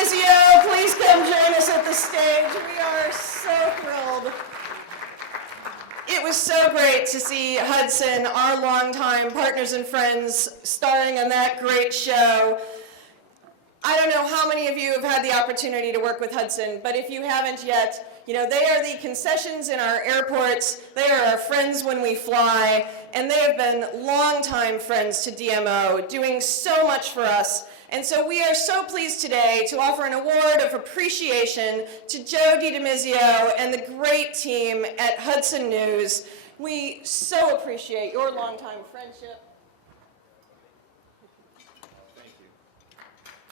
DiDomizio, please come join us at the stage. We are so thrilled. It was so great to see Hudson, our longtime partners and friends, starring on that great show. I don't know how many of you have had the opportunity to work with Hudson, but if you haven't yet, you know, they are the concessions in our airports, they are our friends when we fly, and they have been longtime friends to DMO, doing so much for us. And so we are so pleased today to offer an award of appreciation to Joe DiDomizio and the great team at Hudson News. We so appreciate your longtime friendship.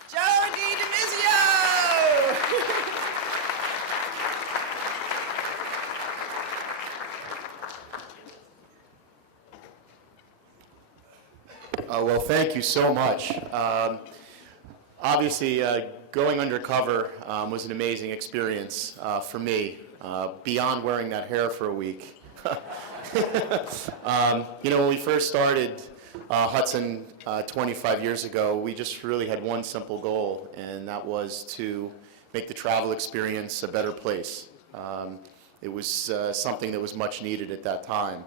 Joe DiDomizio! Well, thank you so much. Obviously, going undercover was an amazing experience for me, beyond wearing that hair for a week. You know, when we first started Hudson 25 years ago, we just really had one simple goal, and that was to make the travel experience a better place. It was something that was much needed at that time.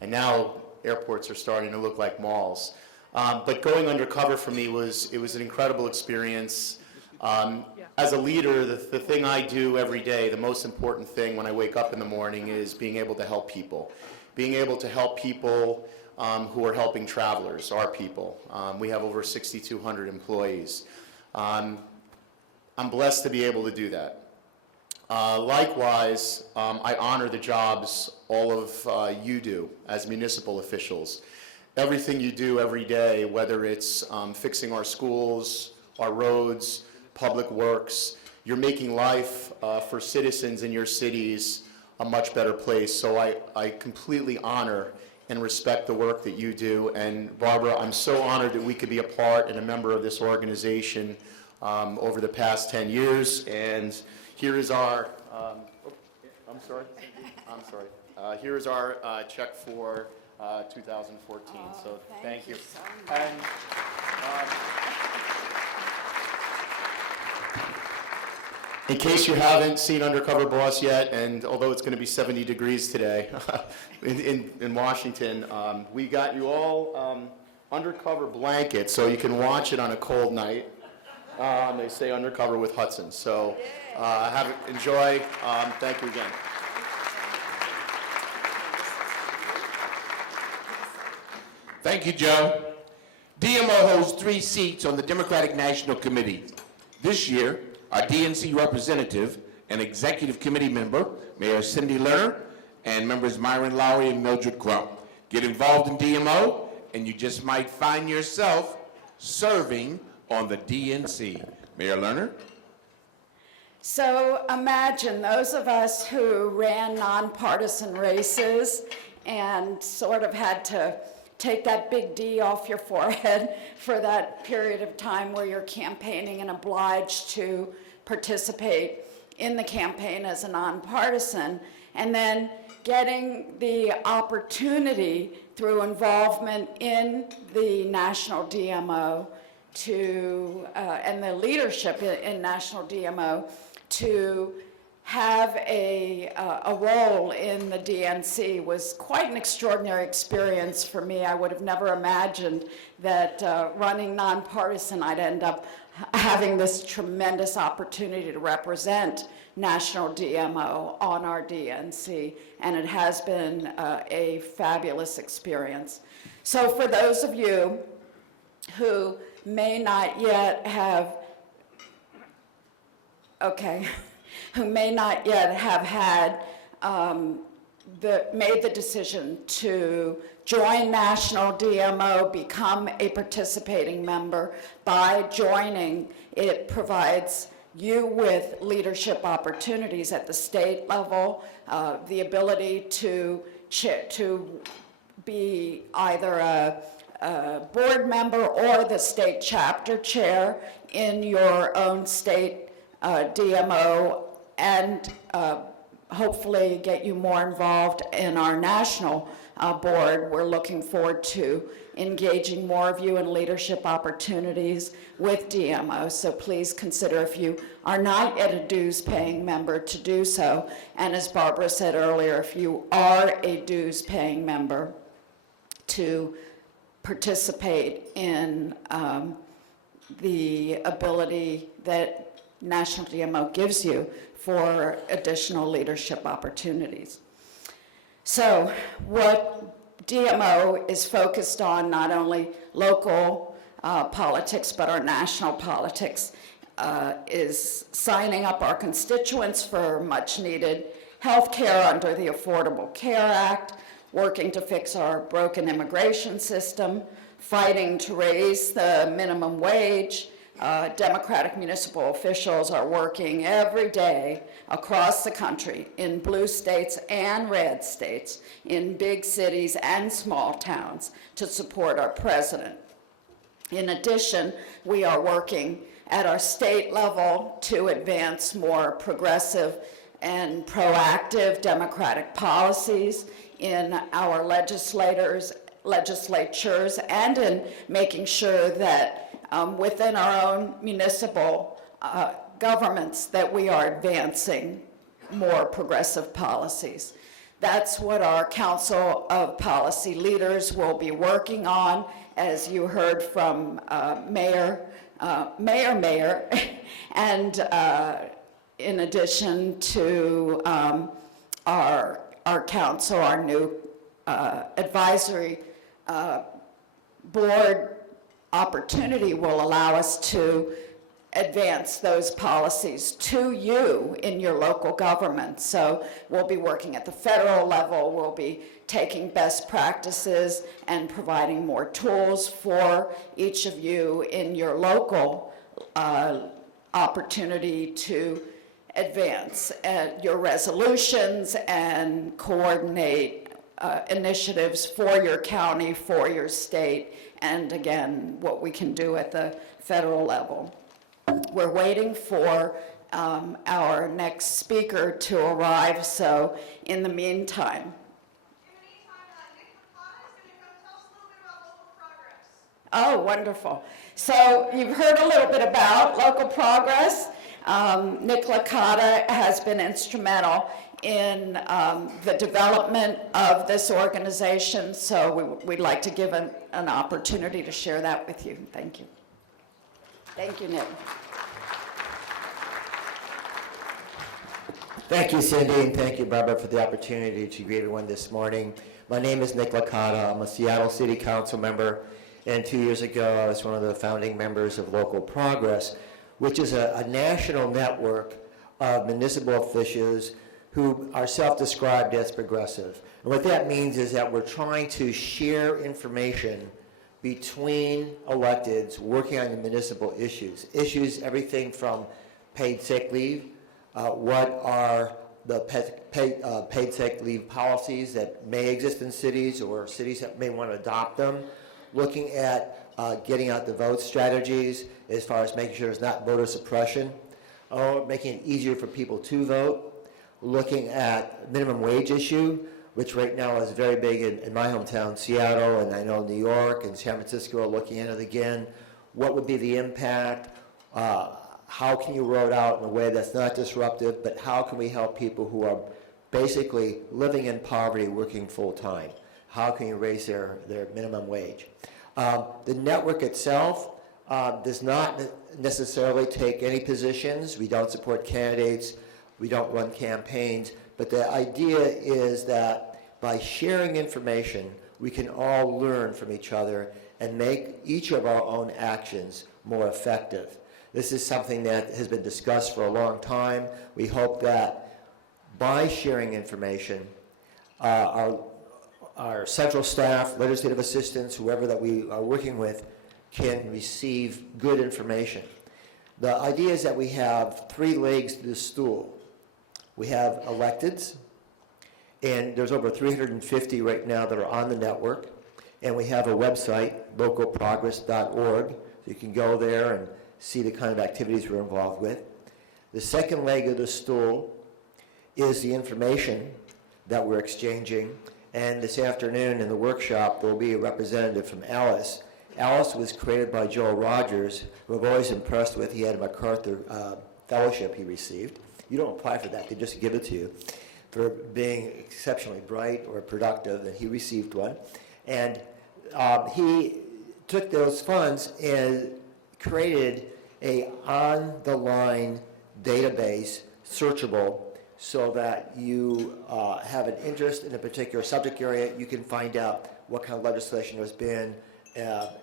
And now airports are starting to look like malls. But going undercover for me it was an incredible experience. As a leader, the thing I do every day, the most important thing when I wake up in the morning is being able to help people. Being able to help people who are helping travelers, our people. We have over 6,200 employees. I'm blessed to be able to do that. Likewise, I honor the jobs all of you do as municipal officials. Everything you do every day, whether it's fixing our schools, our roads, public works, you're making life for citizens in your cities a much better place. So I completely honor and respect the work that you do. And Barbara, I'm so honored that we could be a part and a member of this organization over the past 10 years. And here is our, here is our check for 2014. So thank you. So much. And, in case you haven't seen Undercover Boss yet, and although it's going to be 70 degrees today in Washington, we got you all undercover blankets so you can watch it on a cold night. They say Undercover with Hudson. So enjoy. Thank you again. Thank you, Joe. DMO holds 3 seats on the Democratic National Committee. This year, our DNC representative and executive committee member, Mayor Cindy Lerner, and members Myron Lowry and Mildred Crump. Get involved in DMO, and you just might find yourself serving on the DNC. Mayor Lerner? So imagine those of us who ran nonpartisan races and sort of had to take that big D off your forehead for that period of time where you're campaigning and obliged to participate in the campaign as a nonpartisan, and then getting the opportunity through involvement in the national DMO to, and the leadership in national DMO to have a role in the DNC was quite an extraordinary experience for me. I would have never imagined that running nonpartisan, I'd end up having this tremendous opportunity to represent national DMO on our DNC, and it has been a fabulous experience. So for those of you who may not yet have, who may not yet have had made the decision to join national DMO, become a participating member. By joining, it provides you with leadership opportunities at the state level, the ability to be either a board member or the state chapter chair in your own state DMO, and hopefully get you more involved in our national board. We're looking forward to engaging more of you in leadership opportunities with DMO. So please consider, if you are not yet a dues-paying member, to do so. And as Barbara said earlier, if you are a dues-paying member, to participate in the ability that National DMO gives you for additional leadership opportunities. So what DMO is focused on, not only local politics, but our national politics, is signing up our constituents for much needed health care under the Affordable Care Act, working to fix our broken immigration system, fighting to raise the minimum wage. Democratic municipal officials are working every day across the country, in blue states and red states, in big cities and small towns, to support our president. In addition, we are working at our state level to advance more progressive and proactive democratic policies in our legislatures and in making sure that within our own municipal governments that we are advancing more progressive policies. That's what our Council of Policy Leaders will be working on, as you heard from Mayor, and in addition to our council, our new advisory board opportunity will allow us to advance those policies to you in your local government. So we'll be working at the federal level, we'll be taking best practices and providing more tools for each of you in your local opportunity to advance your resolutions and coordinate initiatives for your county, for your state, and again, what we can do at the federal level. We're waiting for our next speaker to arrive, so in the meantime. Nick Licata is going to come tell us a little bit about local progress. Oh, wonderful. So you've heard a little bit about local progress. Nick Licata has been instrumental in the development of this organization, so we'd like to give an opportunity to share that with you. Thank you. Thank you, Nick. Thank you, Cindy, and thank you, Barbara, for the opportunity to greet everyone this morning. My name is Nick Licata. I'm a Seattle City Council member, and 2 years ago, I was one of the founding members of Local Progress, which is a national network of municipal officials who are self-described as progressive. And what that means is that we're trying to share information between electeds working on the municipal issues. Everything from paid sick leave, what are the paid sick leave policies that may exist in cities or cities that may want to adopt them, looking at getting out the vote strategies as far as making sure there's not voter suppression, or making it easier for people to vote, looking at minimum wage issue, which right now is very big in my hometown, Seattle, and I know New York and San Francisco are looking at it again. What would be the impact? How can you roll it out in a way that's not disruptive, but how can we help people who are basically living in poverty working full-time? How can you raise their minimum wage? The network itself does not necessarily take any positions. We don't support candidates. We don't run campaigns. But the idea is that by sharing information, we can all learn from each other and make each of our own actions more effective. This is something that has been discussed for a long time. We hope that by sharing information, our central staff, legislative assistants, whoever that we are working with, can receive good information. The idea is that we have three legs to the stool. We have electeds, and there's over 350 right now that are on the network, and we have a website, localprogress.org, so you can go there and see the kind of activities we're involved with. The second leg of the stool is the information that we're exchanging, And this afternoon in the workshop, there will be a representative from Alice. Alice was created by Joel Rogers, who I've always impressed with. He had a MacArthur fellowship he received. You don't apply for that, they just give it to you, for being exceptionally bright or productive, and he received one. And he took those funds and created a on-the-line database, searchable, so that you have an interest in a particular subject area, you can find out what kind of legislation there's been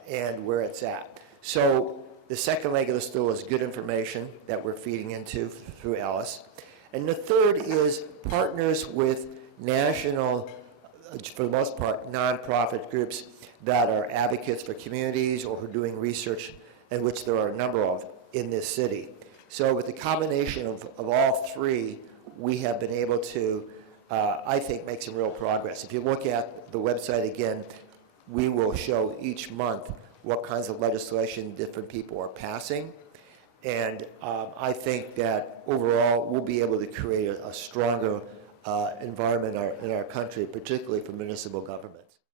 and where it's at. So the second leg of the stool is good information that we're feeding into through Alice. And the third is partners with national, for the most part, nonprofit groups that are advocates for communities or who are doing research, in which there are a number of in this city. So with the combination of all three, we have been able to, I think, make some real progress. If you look at the website again, we will show each month what kinds of legislation different people are passing. And I think that overall, we'll be able to create a stronger environment in our country, particularly for municipal government.